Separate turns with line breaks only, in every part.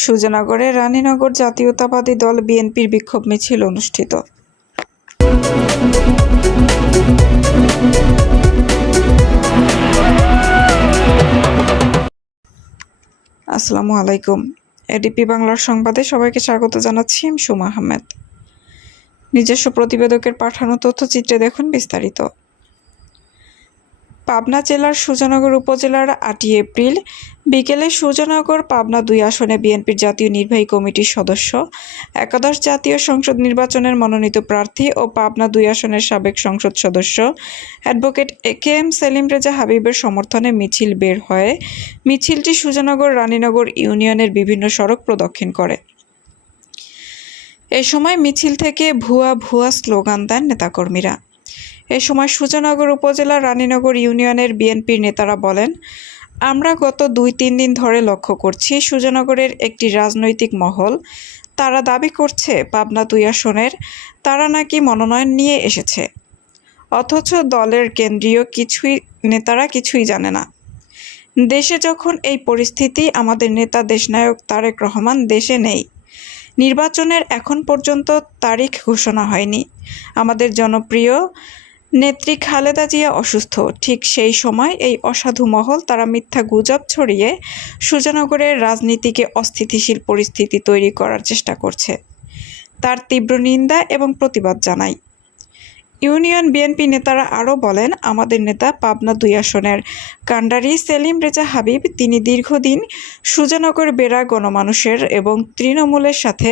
সুজানগরে রানীনগর জাতীয়তাবাদী দল বিএনপির বিক্ষোভ মিছিল অনুষ্ঠিত। আসসালামু আলাইকুম। এডিপি বাংলার সংবাদে সবাইকে স্বাগত জানাচ্ছি, আমি সুমা আহমেদ। নিজস্ব প্রতিবেদকের পাঠানো তথ্যচিত্রে দেখুন বিস্তারিত। পাবনা জেলার সুজনগর উপজেলার আটই এপ্রিল বিকেলে সুজনগর পাবনা দুই আসনে বিএনপির জাতীয় নির্বাহী কমিটির সদস্য, একাদশ জাতীয় সংসদ নির্বাচনের মনোনীত প্রার্থী ও পাবনা দুই আসনের সাবেক সংসদ সদস্য advocate A K M Selim Reza হাবিবের সমর্থনে মিছিল বের হয় মিছিলটি সুজনগর রানীনগর ইউনিয়নের বিভিন্ন সড়ক প্রদক্ষিণ করে। এ সময় মিছিল থেকে ভুয়া ভুয়া স্লোগান দেন নেতাকর্মীরা। এ সময় সুজানগর উপজেলার রানীনগর ইউনিয়নের বিএনপির নেতারা বলেন, আমরা গত দুই তিন দিন ধরে লক্ষ্য করছি সুজানগরের একটি রাজনৈতিক মহল। তারা দাবি করছে পাবনা দুই আসনের, তারা নাকি মনোনয়ন নিয়ে এসেছে। অথচ দলের কেন্দ্রীয় কিছুই, নেতারা কিছুই জানে না। দেশে যখন এই পরিস্থিতি, আমাদের নেতা দেশনায়ক তারেক রহমান দেশে নেই। নির্বাচনের এখন পর্যন্ত তারিখ ঘোষণা হয়নি। আমাদের জনপ্রিয় নেত্রী খালেদা জিয়া অসুস্থ। ঠিক সেই সময় এই অসাধু মহল তারা মিথ্যা গুজব ছড়িয়ে সুজানগরের রাজনীতিকে অস্থিতিশীল পরিস্থিতি তৈরি করার চেষ্টা করছে। তার তীব্র নিন্দা এবং প্রতিবাদ জানাই ইউনিয়ন বিএনপি নেতারা আরও বলেন, আমাদের নেতা পাবনা দুই আসনের কান্ডারি সেলিম রেজা হাবিব, তিনি দীর্ঘদিন সুজানগর বেড়া গণমানুষের এবং তৃণমূলের সাথে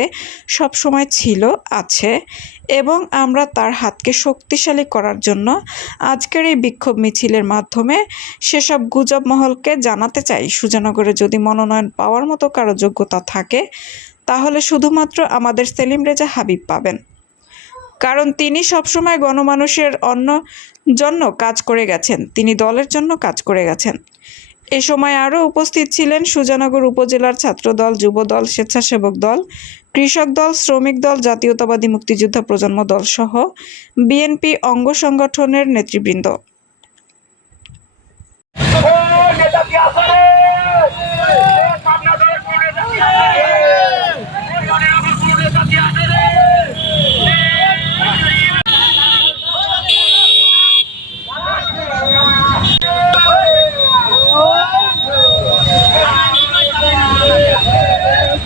সবসময় ছিল, আছে এবং আমরা তার হাতকে শক্তিশালী করার জন্য আজকের এই বিক্ষোভ মিছিলের মাধ্যমে সেসব গুজব মহলকে জানাতে চাই। সুজানগরে যদি মনোনয়ন পাওয়ার মতো কারও যোগ্যতা থাকে, তাহলে শুধুমাত্র আমাদের সেলিম রেজা হাবিব পাবেন। কারণ তিনি সবসময় গণমানুষের অন্য জন্য কাজ করে গেছেন, তিনি দলের জন্য কাজ করে গেছেন। এ সময় আরও উপস্থিত ছিলেন সুজানগর উপজেলার ছাত্রদল যুবদল স্বেচ্ছাসেবক দল, কৃষক দল, শ্রমিক দল, জাতীয়তাবাদী মুক্তিযোদ্ধা প্রজন্ম দল সহ বিএনপি অঙ্গ সংগঠনের নেতৃবৃন্দ
ও নেতা কি আছে রে পাবনা ধরে কোন নেতা কি আছে রে ওখানে আবার কোন নেতা কি আছে রে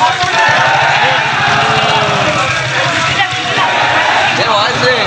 Yeah, well,
that's it.